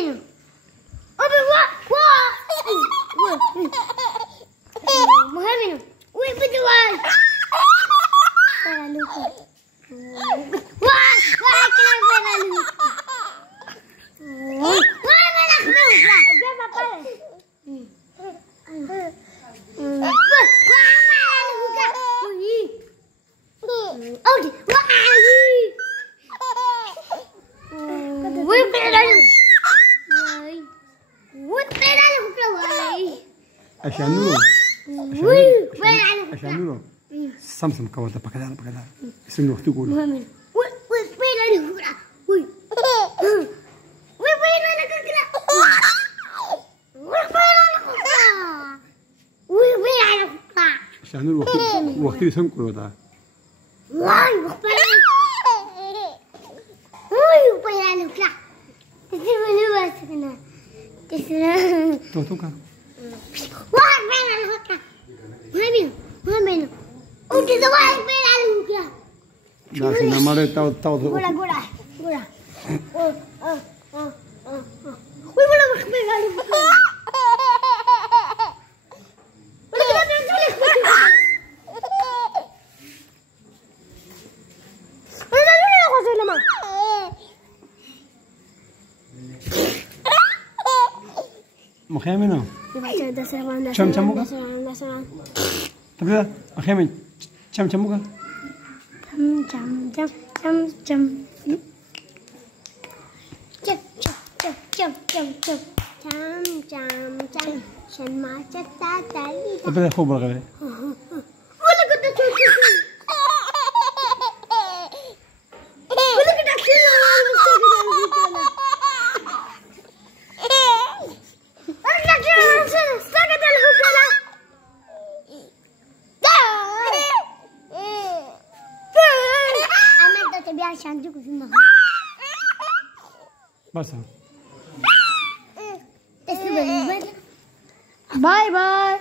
مهمينه أبي مهمينه وين بدي واي عشان سمسم كوتا بكذا اسمه وقت يقول وين انا وين عشان الوقت يسمكوا ولا واي وقت انا توتوكا لا سنا مالي تاو غورا مخيمنا شم شموكا تبدا مخيمن شم شموكا عشان ما تتعلي تبدا خوب الغالي ولا كنت عشان تجيكوا في النهار بس باي باي